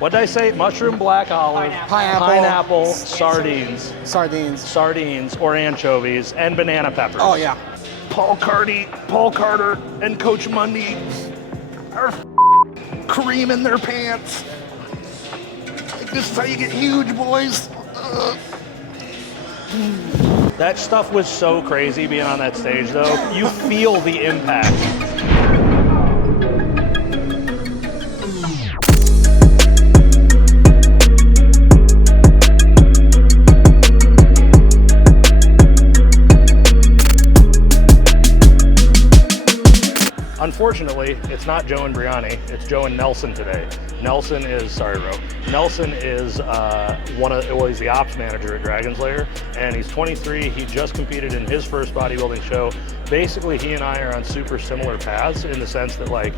What did I say? Mushroom, black olive, pineapple, sardines, or anchovies, and banana peppers. Oh yeah. Paul Carter, and Coach Mundy are creaming their pants. This is how you get huge, boys. That stuff was so crazy being on that stage, though. You feel the impact. Unfortunately, it's not Joe and Brani, it's Joe and Nelson today. Nelson is, he's the ops manager at Dragon's Lair, and he's 23. He just competed in his first bodybuilding show. Basically, he and I are on super similar paths in the sense that, like,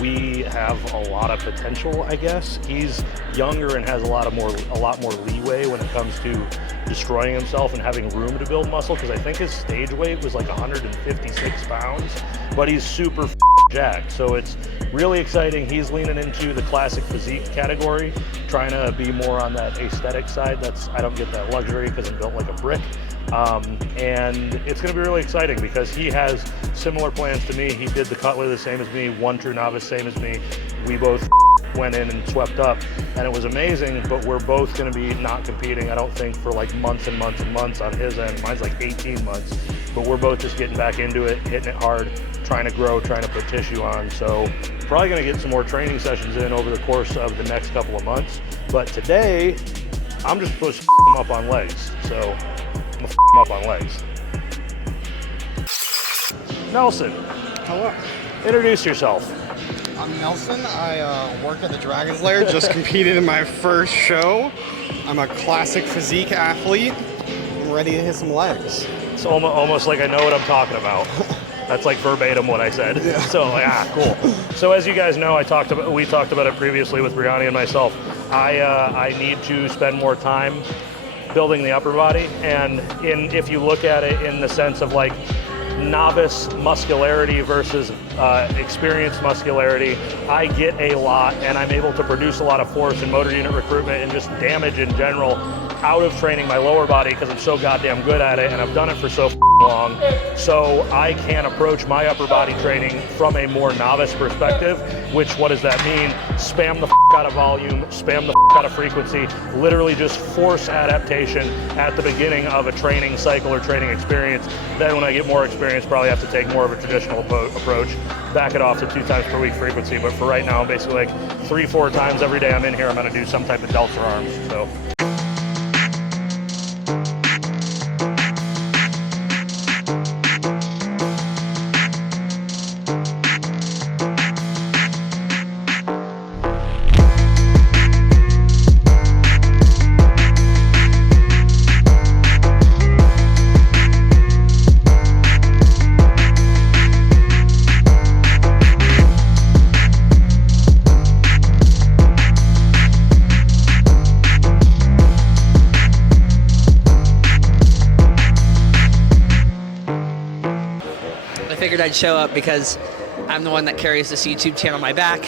we have a lot of potential, I guess. He's younger and has a lot more leeway when it comes to destroying himself and having room to build muscle, because I think his stage weight was like 156 pounds, but he's super jacked. So it's really exciting. He's leaning into the classic physique category, trying to be more on that aesthetic side. I don't get that luxury because I'm built like a brick. And it's going to be really exciting because he has similar plans to me. He did the Cutler the same as me, one true novice same as me. We both went in and swept up, and it was amazing, but we're both going to be not competing, I don't think, for like months and months and months on his end. Mine's like 18 months, but we're both just getting back into it, hitting it hard, trying to grow, trying to put tissue on. So probably going to get some more training sessions in over the course of the next couple of months. But today, I'm just supposed to him up on legs. So I'm gonna him up on legs. Nelson. Hello. Introduce yourself. I'm Nelson. I work at the Dragon's Lair. Just competed in my first show. I'm a classic physique athlete. I'm ready to hit some legs. It's almost like I know what I'm talking about. That's like verbatim what I said. Yeah. So cool. So as you guys know, we talked about it previously with Brani and myself. I need to spend more time building the upper body, and if you look at it in the sense of like novice muscularity versus experienced muscularity, I get a lot, and I'm able to produce a lot of force and motor unit recruitment and just damage in general out of training my lower body because I'm so goddamn good at it, and I've done it for so long. So I can approach my upper body training from a more novice perspective, which, what does that mean? Spam the out of volume, spam the out of frequency, literally just force adaptation at the beginning of a training cycle or training experience. Then when I get more experience, probably have to take more of a traditional approach, back it off to 2 times per week frequency. But for right now, I'm basically like 3-4 times every day I'm in here, I'm gonna do some type of delts or arms. So. I'd show up because I'm the one that carries this YouTube channel on my back.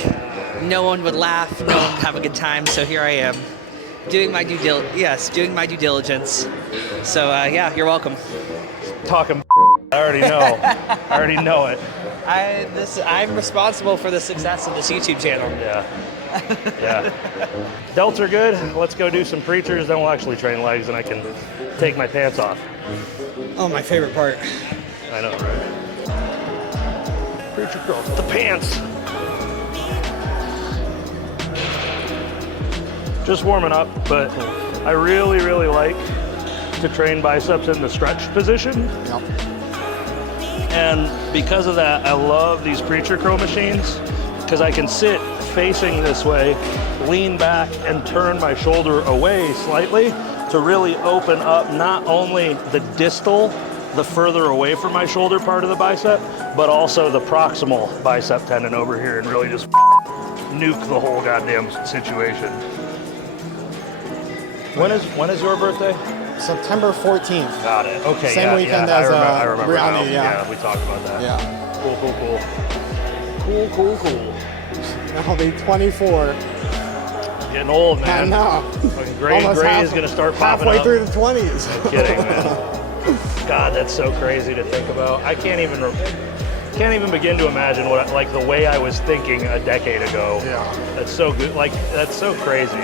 No one would laugh, no one would have a good time, so here I am doing my due diligence. So yeah, you're welcome. Talking I already know it. I'm responsible for the success of this YouTube channel. Yeah. Delts are good. Let's go do some preachers, then we'll actually train legs and I can take my pants off. Oh, my favorite part. I know, right? Preacher curls with the pants. Just warming up, but I really like to train biceps in the stretch position. Yep. And because of that, I love these preacher curl machines because I can sit facing this way, lean back, and turn my shoulder away slightly to really open up not only the distal, the further away from my shoulder part of the bicep, but also the proximal bicep tendon over here, and really just nuke the whole goddamn situation. When is your birthday? September 14th. Got it. Okay. Same weekend as I remember Brani, now. Yeah, we talked about that. Yeah. Cool. I'll be 24. Getting old, I man. know. Fucking gray is gonna start popping halfway up. through the 20s. No kidding, man. God, that's so crazy to think about. I can't even begin to imagine like the way I was thinking a decade ago. Yeah. That's so good. Like, that's so crazy.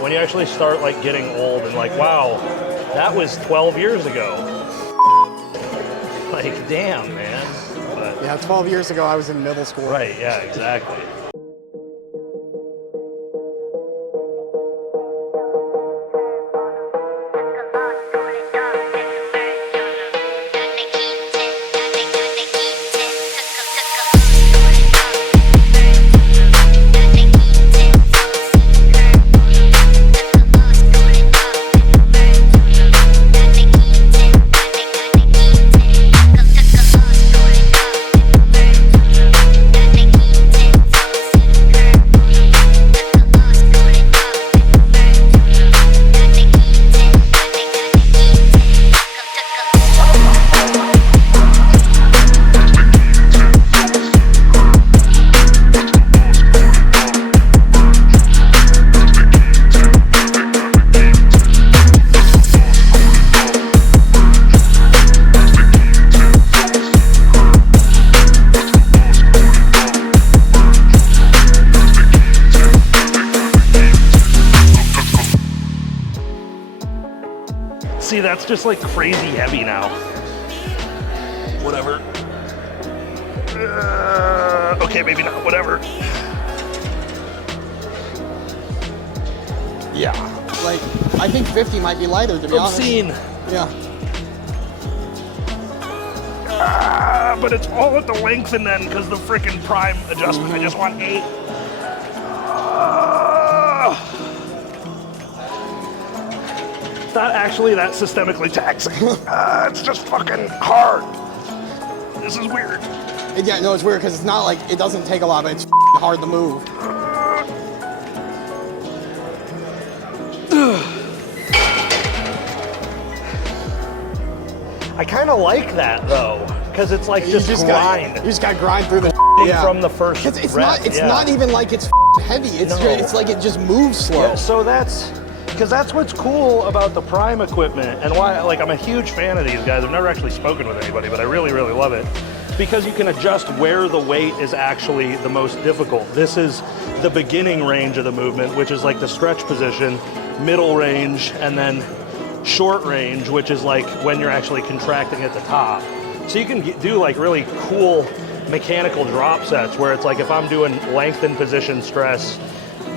When you actually start like getting old and like, wow, that was 12 years ago. Like, damn, man. But, Yeah, 12 years ago I was in middle school. right, yeah, exactly. See, that's just like crazy heavy now. Whatever. Okay, maybe not. Whatever. Yeah. Like, I think 50 might be lighter, to be honest. Obscene. Yeah. But it's all at the length and then because the freaking prime adjustment. I just want 8. It's not actually that systemically taxing. It's just fucking hard. This is weird. Yeah, no, it's weird because it's not like it doesn't take a lot, but it's hard to move. I kind of like that though, because it's like just grind. You just got to grind through the from the first It's rep. not. It's not even like it's heavy. It's it's like it just moves slow. Yeah, so that's what's cool about the Prime equipment and why like I'm a huge fan of these guys. I've never actually spoken with anybody, but I really, really love it because you can adjust where the weight is actually the most difficult. This is the beginning range of the movement, which is like the stretch position, middle range, and then short range, which is like when you're actually contracting at the top. So you can do like really cool mechanical drop sets where it's like if I'm doing lengthened position stress,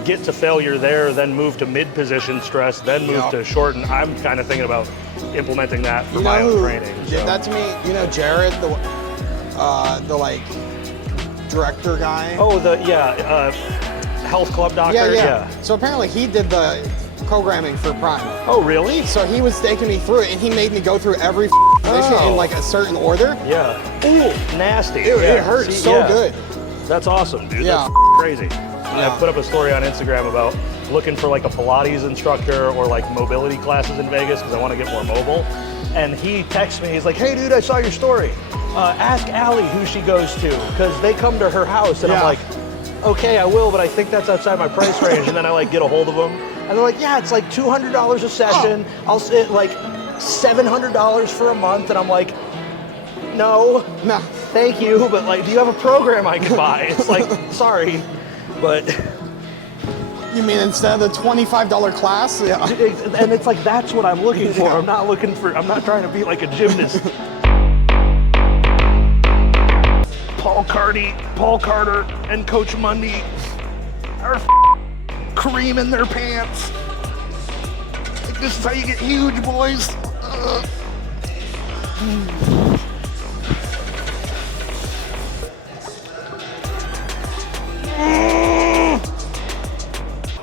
get to failure there, then move to mid position stress, then move to shorten. I'm kind of thinking about implementing that for my own training. Did that to me? You know, Jared, the like director guy. Oh, health club doctor. Yeah. So apparently he did the programming for Prime. Oh, really? So he was taking me through it, and he made me go through every position in like a certain order. Yeah. Ooh, nasty. It hurt so good. That's awesome, dude. Yeah. That's crazy. Yeah. I put up a story on Instagram about looking for like a Pilates instructor or like mobility classes in Vegas because I want to get more mobile. And he texts me, he's like, hey dude, I saw your story. Ask Allie who she goes to because they come to her house. And I'm like, okay, I will, but I think that's outside my price range. And then I like get a hold of them. And they're like, yeah, it's like $200 a session. I'll sit like $700 for a month. And I'm like, no, thank you. But like, do you have a program I can buy? It's like, sorry, but. You mean instead of the $25 class? Yeah. And it's like, that's what I'm looking for. I'm not trying to be like a gymnast. Paul Carter, and Coach Mundy are creaming their pants. Like, this is how you get huge, boys.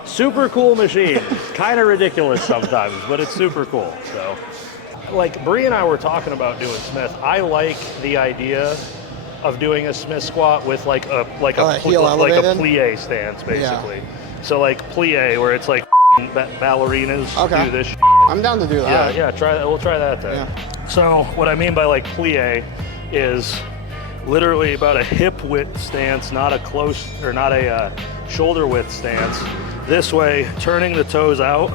Super cool machine. Kind of ridiculous sometimes, but it's super cool. So, like Bree and I were talking about doing Smith. I like the idea of doing a Smith squat with like a plie stance, basically. Yeah. So like plie, where it's like ballerinas do this. I'm down to do that. Yeah. Try that. We'll try that then. Yeah. So what I mean by like plie is literally about a hip width stance, not a shoulder width stance. This way, turning the toes out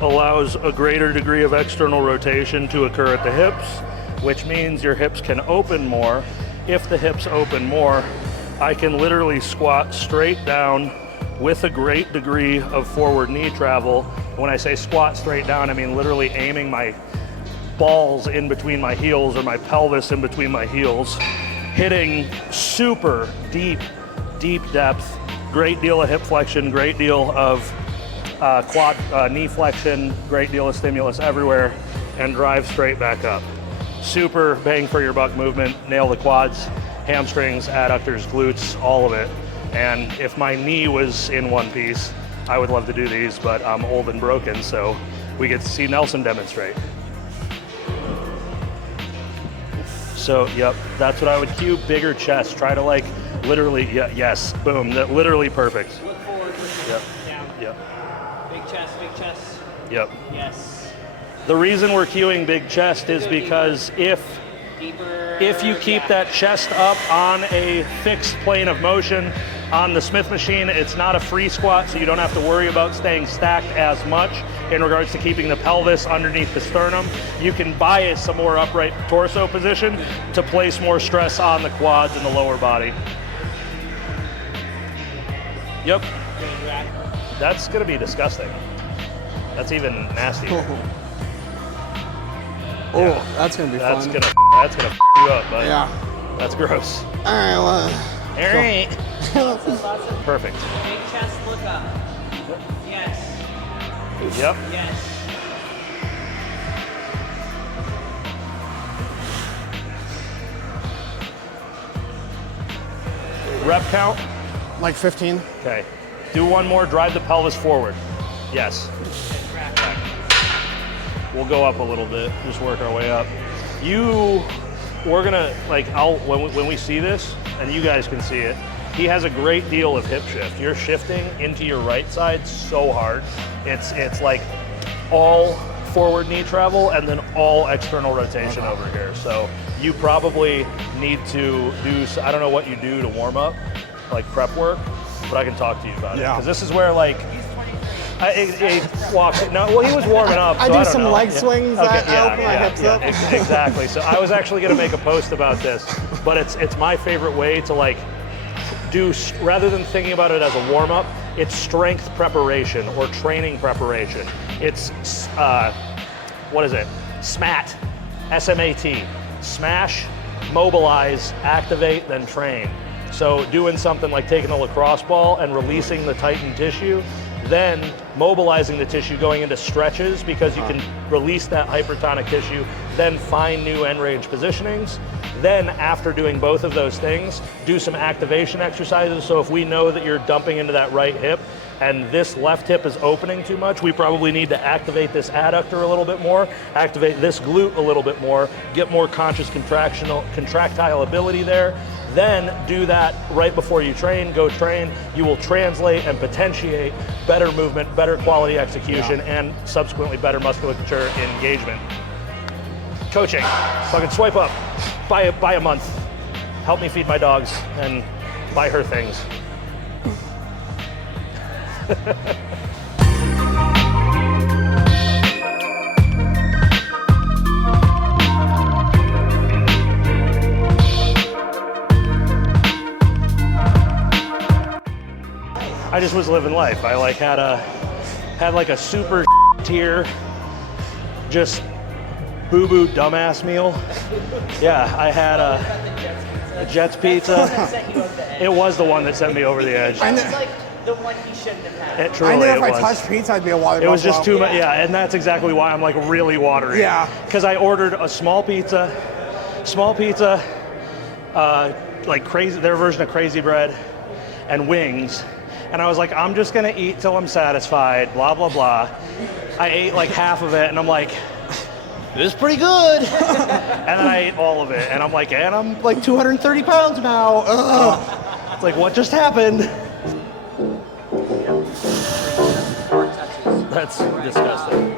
allows a greater degree of external rotation to occur at the hips, which means your hips can open more. If the hips open more, I can literally squat straight down with a great degree of forward knee travel. When I say squat straight down, I mean literally aiming my balls in between my heels or my pelvis in between my heels, hitting super deep depth, great deal of hip flexion, great deal of quad knee flexion, great deal of stimulus everywhere, and drive straight back up. Super bang for your buck movement, nail the quads, hamstrings, adductors, glutes, all of it. And if my knee was in one piece, I would love to do these, but I'm old and broken, so we get to see Nelson demonstrate. So, yep, that's what I would cue, bigger chest. Try to like, literally, yes, boom, that literally perfect. Look forward, Yep, down. yep, Big chest. yep. Yes. The reason we're cueing big chest is because Deeper. if you keep that chest up on a fixed plane of motion, on the Smith machine, it's not a free squat, so you don't have to worry about staying stacked as much in regards to keeping the pelvis underneath the sternum. You can bias a more upright torso position to place more stress on the quads and the lower body. Yep. That's gonna be disgusting. That's even nasty. Oh, that's gonna be That's fun. that's gonna f you up, bud. Yeah. That's gross. All right. Well, All right. Perfect. Big chest, look up. Yes. Yep. Yes. Rep count. like 15. Okay. Do one more. Drive the pelvis forward. Yes. We'll go up a little bit. Just work our way up. We're gonna like. When we see this, and you guys can see it. He has a great deal of hip shift. You're shifting into your right side so hard. It's like all forward knee travel and then all external rotation over here. So you probably need to do, I don't know what you do to warm up, like prep work, but I can talk to you about it. Yeah. Because this is where like, he walked, no, well he was warming up. So I do don't some know. leg swings. I open my hips up. Exactly. So I was actually gonna make a post about this, but it's my favorite way to like, rather than thinking about it as a warm-up, it's strength preparation or training preparation. It's, what is it? SMAT, S-M-A-T. Smash, mobilize, activate, then train. So doing something like taking a lacrosse ball and releasing the tightened tissue, then mobilizing the tissue going into stretches because you can release that hypertonic tissue, then find new end range positionings. Then after doing both of those things, do some activation exercises. So if we know that you're dumping into that right hip and this left hip is opening too much, we probably need to activate this adductor a little bit more, activate this glute a little bit more, get more conscious contractile ability there. Then do that right before you train, go train. You will translate and potentiate better movement, better quality execution, and subsequently better musculature engagement. Coaching, fucking swipe up, buy a month, help me feed my dogs, and buy her things. I just was living life. I like had like a super tier, just boo-boo dumbass meal. Yeah, I had a Jets pizza. It was the one that sent me over the edge. It was like the one he shouldn't have had. It truly I knew if I was. touched pizza, I'd be a water. It was just too much, yeah, and that's exactly why I'm like really watery. Yeah. Because I ordered a small pizza, like crazy, their version of crazy bread, and wings. And I was like, I'm just gonna eat till I'm satisfied, blah, blah, blah. I ate like half of it and I'm like, this is pretty good. And then I ate all of it and I'm like, and I'm like 230 pounds now. Ugh. It's like, what just happened? That's disgusting.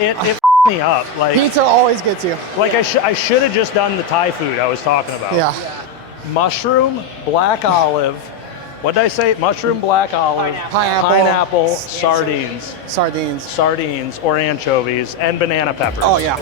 it me up. Like Pizza always gets you. Like I should have just done the Thai food I was talking about. Yeah. Mushroom, black olive. What did I say? Mushroom, black olive, pineapple, sardines, or anchovies, and banana peppers. Oh yeah.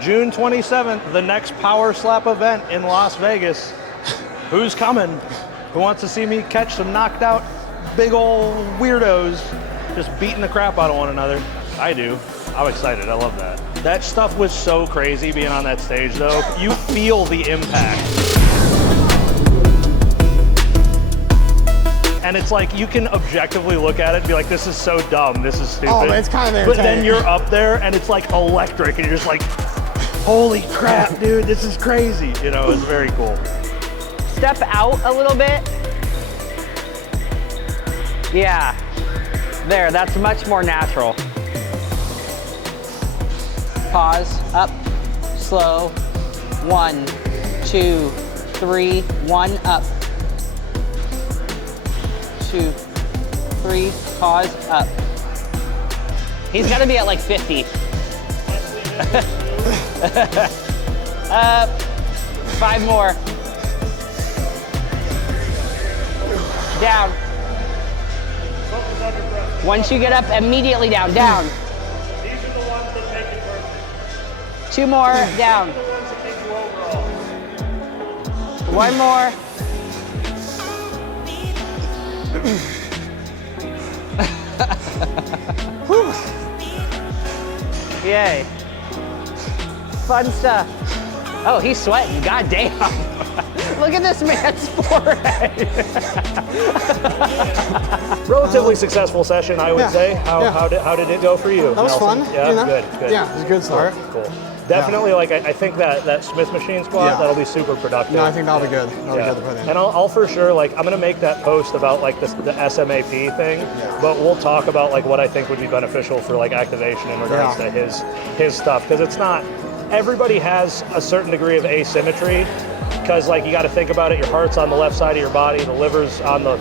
June 27th, the next Power Slap event in Las Vegas. Who's coming? Who wants to see me catch some knocked out big old weirdos just beating the crap out of one another? I do. I'm excited. I love that. That stuff was so crazy being on that stage though. You feel the impact. And it's like you can objectively look at it and be like, this is so dumb, this is stupid. Oh, but it's kind of But then you're up there and it's like electric and you're just like, holy crap, dude, this is crazy. You know, it's very cool. Step out a little bit. Yeah, there, that's much more natural. Pause, up, slow. 1, 2, 3, 1, up. 2, 3, pause, up. He's gotta be at like 50. 5 more. Down. Once you get up, immediately down, down. These are the ones that make it perfect. 2 more, down. These are the ones that take you overall. 1 more. Yay. Fun stuff. Oh, he's sweating, god damn. Look at this man's forehead. Relatively successful session, I would Yeah. say. Yeah. How did it go for you? That was Nelson? fun. Yeah, you know? good. Yeah, it was a good start. Cool. Definitely, like I think that Smith machine squat, Yeah. that'll be super productive. No, I think that'll be good. That'll be good to put in. And I'll for sure, like, I'm gonna make that post about like the SMAP thing, but we'll talk about like what I think would be beneficial for like activation in regards to his stuff, because it's not, everybody has a certain degree of asymmetry, because like you got to think about it, your heart's on the left side of your body, the liver's on the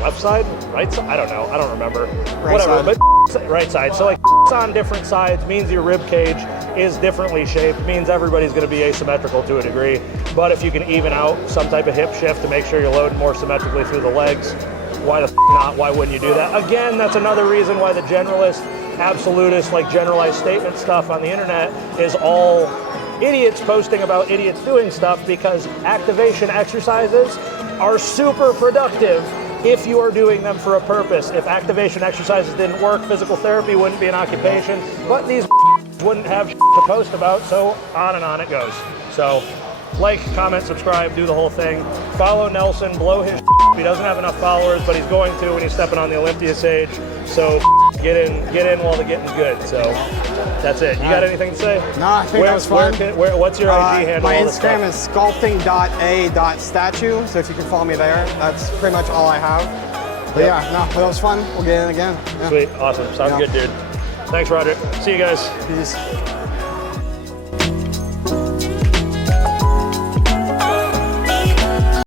left side, right side, I don't know, I don't remember, whatever, side. but right side, so like on different sides means your rib cage is differently shaped, means everybody's going to be asymmetrical to a degree, but if you can even out some type of hip shift to make sure you're loading more symmetrically through the legs, why the not, why wouldn't you do that? Again, that's another reason why the generalist, absolutist, like generalized statement stuff on the internet is all idiots posting about idiots doing stuff, because activation exercises are super productive if you are doing them for a purpose. If activation exercises didn't work, physical therapy wouldn't be an occupation, but these wouldn't have to post about, so on and on it goes. So like, comment, subscribe, do the whole thing. Follow Nelson, blow his he doesn't have enough followers, but he's going to when he's stepping on the Olympia stage. So get in while the getting's good. So that's it. You got anything to say? No, I think that was fun. What's your IG handle? My all this Instagram stuff? is sculpting.a.statue, so if you can follow me there, that's pretty much all I have. But yeah, no, that was fun. We'll get in again. Yeah. Sweet, awesome. Sounds good, dude. Thanks, Roger. See you guys. Peace.